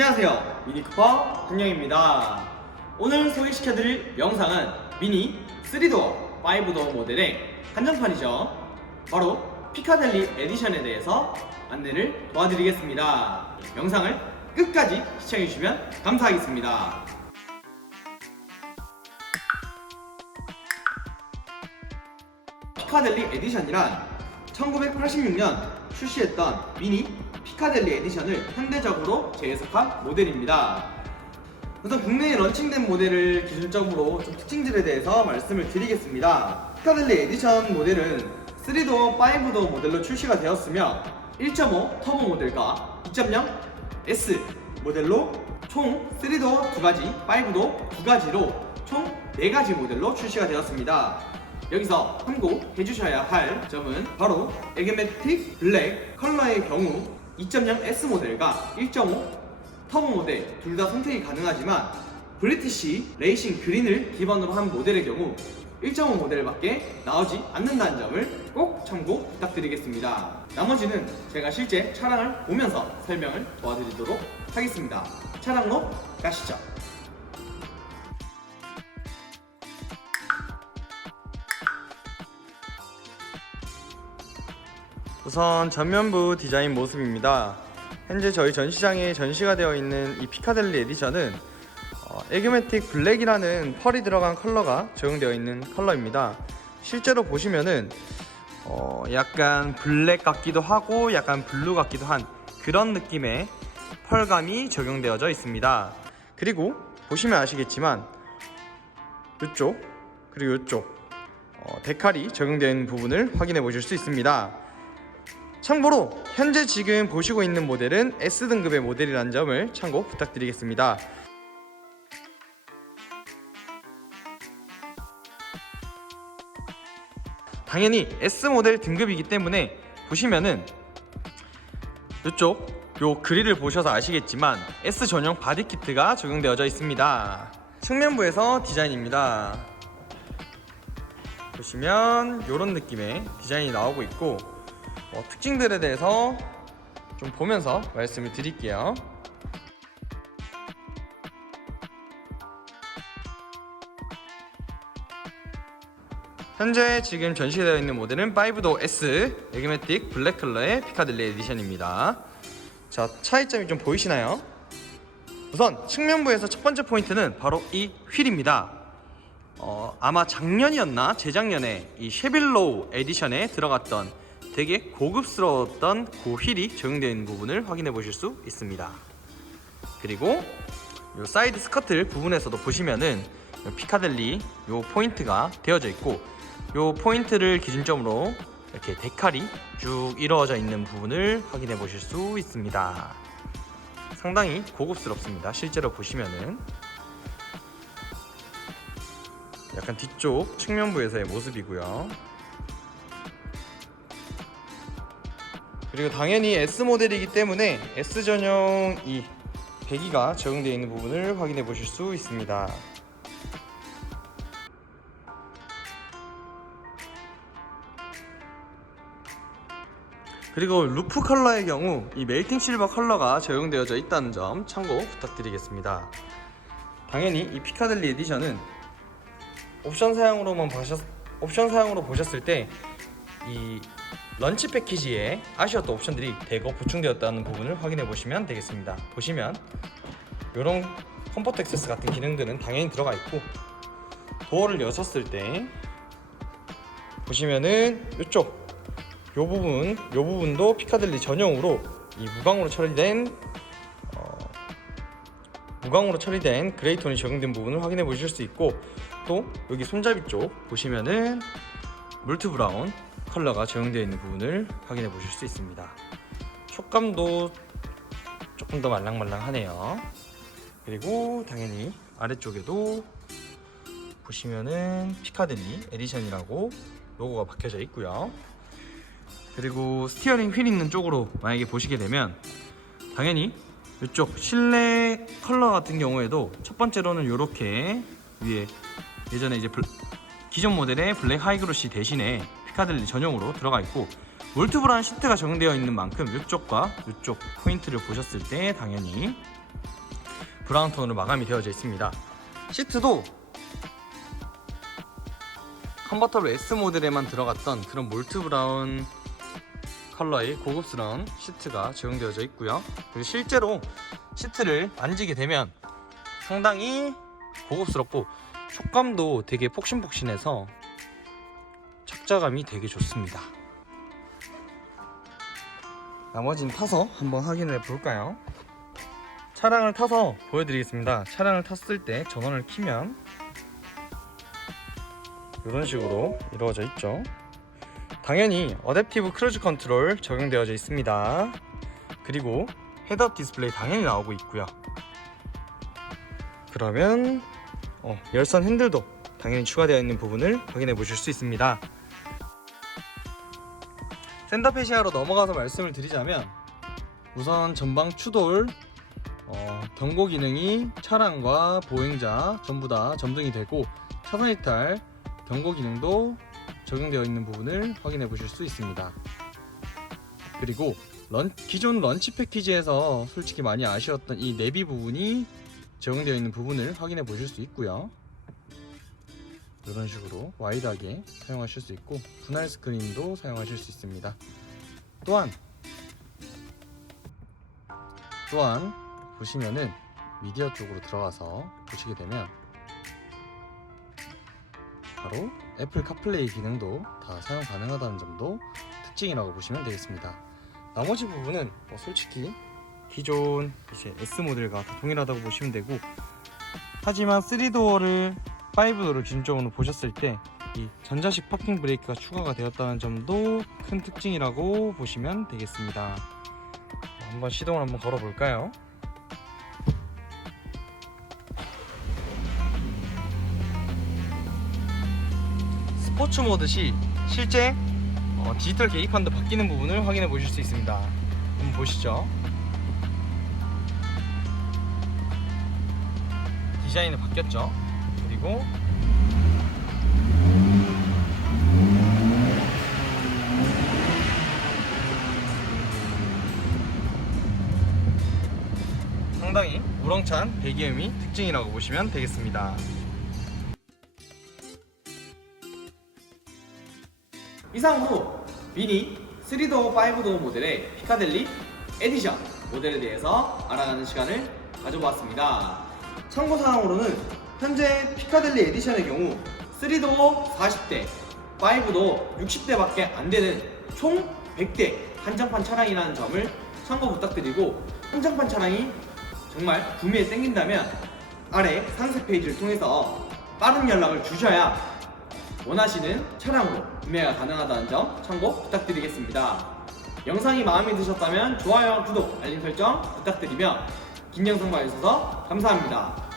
안녕하세요. 미니쿠퍼 한영입니다. 오늘 소개시켜드릴 영상은 미니 3도어 5도어 모델의 한정판이죠. 바로 피카델리 에디션에 대해서 안내를 도와드리겠습니다. 영상을 끝까지 시청해주시면 감사하겠습니다. 피카델리 에디션이란 1986년 출시했던 미니 피카델리 에디션을 현대적으로 재해석한 모델입니다. 우선 국내에 런칭된 모델을 기준적으로 좀 특징들에 대해서 말씀을 드리겠습니다. 피카델리 에디션 모델은 3도어, 5도어 모델로 출시가 되었으며 1.5 터보 모델과 2.0 S 모델로 총 3도어 두 가지, 5도어 두 가지로 총 4가지 모델로 출시가 되었습니다. 여기서 참고해 주셔야 할 점은 바로 에그매틱 블랙 컬러의 경우 2.0 S 모델과 1.5 터보 모델 둘 다 선택이 가능하지만 브리티시 레이싱 그린을 기반으로 한 모델의 경우 1.5 모델밖에 나오지 않는다는 점을 꼭 참고 부탁드리겠습니다. 나머지는 제가 실제 차량을 보면서 설명을 도와드리도록 하겠습니다. 차량로 가시죠. 우선 전면부 디자인 모습입니다. 현재 저희 전시장에 전시가 되어 있는 이 피카델리 에디션은 어, 에그매틱 블랙이라는 펄이 들어간 컬러가 적용되어 있는 컬러입니다. 실제로 보시면은 어, 약간 블랙 같기도 하고 약간 블루 같기도 한 그런 느낌의 펄감이 적용되어져 있습니다. 그리고 보시면 아시겠지만 이쪽 그리고 이쪽 어, 데칼이 있는 부분을 확인해 보실 수 있습니다. 참고로 현재 지금 보시고 있는 모델은 S등급의 모델이라는 점을 참고 부탁드리겠습니다. 당연히 S 모델 등급이기 때문에 보시면은 이쪽 요 그릴을 보셔서 아시겠지만 S 전용 바디 키트가 적용되어져 있습니다. 측면부에서 디자인입니다. 보시면 이런 느낌의 디자인이 나오고 있고 어, 특징들에 대해서 좀 보면서 말씀을 드릴게요. 현재 지금 전시되어 있는 모델은 5도 S 에그매틱 블랙 컬러의 피카델리 에디션입니다. 자, 차이점이 좀 보이시나요? 우선 측면부에서 첫 번째 포인트는 바로 이 휠입니다. 어, 아마 작년이었나 재작년에 이 쉐빌로우 에디션에 들어갔던 되게 고급스러웠던 그 휠이 적용되어 있는 부분을 확인해 보실 수 있습니다. 그리고 요 사이드 스커트 부분에서도 보시면은 요 피카델리 요 포인트가 되어져 있고 요 포인트를 기준점으로 이렇게 데칼이 쭉 이루어져 있는 부분을 확인해 보실 수 있습니다. 상당히 고급스럽습니다. 실제로 보시면은 약간 뒤쪽 측면부에서의 모습이고요. 그리고 당연히 S 모델이기 때문에 S 전용 이 배기가 적용되어 있는 부분을 확인해 보실 수 있습니다. 그리고 루프 컬러의 경우 이 멜팅 실버 컬러가 적용되어져 있다는 점 참고 부탁드리겠습니다. 당연히 이 피카델리 에디션은 옵션 사양으로만 보셨 옵션 사양으로 보셨을 때 이 런치 패키지에 아쉬웠던 옵션들이 대거 보충되었다는 부분을 확인해 보시면 되겠습니다. 보시면 이런 컴포트 액세스 같은 기능들은 당연히 들어가 있고 도어를 여셨을 때 보시면은 이쪽 요 부분 요 부분도 피카델리 전용으로 이 무광으로 처리된 어, 무광으로 처리된 그레이톤이 적용된 부분을 확인해 보실 수 있고 또 여기 손잡이 쪽 보시면은 물트 브라운 컬러가 적용되어 있는 부분을 확인해 보실 수 있습니다. 촉감도 조금 더 말랑말랑하네요. 그리고 당연히 아래쪽에도 보시면은 피카델리 에디션이라고 로고가 박혀져 있고요. 그리고 스티어링 휠 있는 쪽으로 만약에 보시게 되면 당연히 이쪽 실내 컬러 같은 경우에도 첫 번째로는 이렇게 위에 예전에 이제 블- 기존 모델의 블랙 하이그로시 대신에 피카델리 전용으로 들어가 있고 몰트브라운 시트가 적용되어 있는 만큼 이쪽과 이쪽 포인트를 보셨을 때 당연히 브라운 톤으로 마감이 되어져 있습니다. 시트도 컨버터블 S 모델에만 들어갔던 그런 몰트 브라운 컬러의 고급스러운 시트가 적용되어져 있고요. 그리고 실제로 시트를 만지게 되면 상당히 고급스럽고 촉감도 되게 폭신폭신해서 착자감이 되게 좋습니다. 나머지는 타서 한번 확인을 해 볼까요? 차량을 타서 보여드리겠습니다. 차량을 탔을 때 전원을 키면 이런 식으로 이루어져 있죠. 당연히 어댑티브 크루즈 컨트롤 적용되어져 있습니다. 그리고 헤드업 디스플레이 당연히 나오고 있고요. 그러면 어, 열선 핸들도 당연히 추가되어 있는 부분을 확인해 보실 수 있습니다. 센터페시아로 넘어가서 말씀을 드리자면 우선 전방 추돌 어, 경고 기능이 차량과 보행자 전부 다 점등이 되고 차선 이탈 경고 기능도 적용되어 있는 부분을 확인해 보실 수 있습니다. 그리고 런, 기존 런치 패키지에서 솔직히 많이 아쉬웠던 이 내비 부분이 적용되어 있는 부분을 확인해 보실 수 있고요. 이런 식으로 와이드하게 사용하실 수 있고 분할 스크린도 사용하실 수 있습니다. 또한 또한 보시면은 미디어 쪽으로 들어가서 보시게 되면 바로 애플 카플레이 기능도 다 사용 가능하다는 점도 특징이라고 보시면 되겠습니다. 나머지 부분은 뭐 솔직히 기존 S 모델과 다 동일하다고 보시면 되고 하지만 3도어를 5도어를 기준적으로 보셨을 때 이 전자식 파킹 브레이크가 추가가 되었다는 점도 큰 특징이라고 보시면 되겠습니다. 한번 시동을 한번 걸어 볼까요? 스포츠 모드 시 실제 어, 디지털 계기판도 바뀌는 부분을 확인해 보실 수 있습니다. 한번 보시죠. 디자인이 바뀌었죠. 그리고 상당히 우렁찬 배기음이 특징이라고 보시면 되겠습니다. 이상으로 미니 3도어 5도어 모델의 피카델리 에디션 모델에 대해서 알아가는 시간을 가져보았습니다. 참고사항으로는 현재 피카델리 에디션의 경우 3도어 40대, 5도어 60대밖에 안 되는 총 100대 한정판 차량이라는 점을 참고 부탁드리고 한정판 차량이 정말 구매에 땡긴다면 아래 상세 페이지를 통해서 빠른 연락을 주셔야 원하시는 차량으로 구매가 가능하다는 점 참고 부탁드리겠습니다. 영상이 마음에 드셨다면 좋아요와 구독, 알림 설정 부탁드리며 긴 영상 봐주셔서 감사합니다.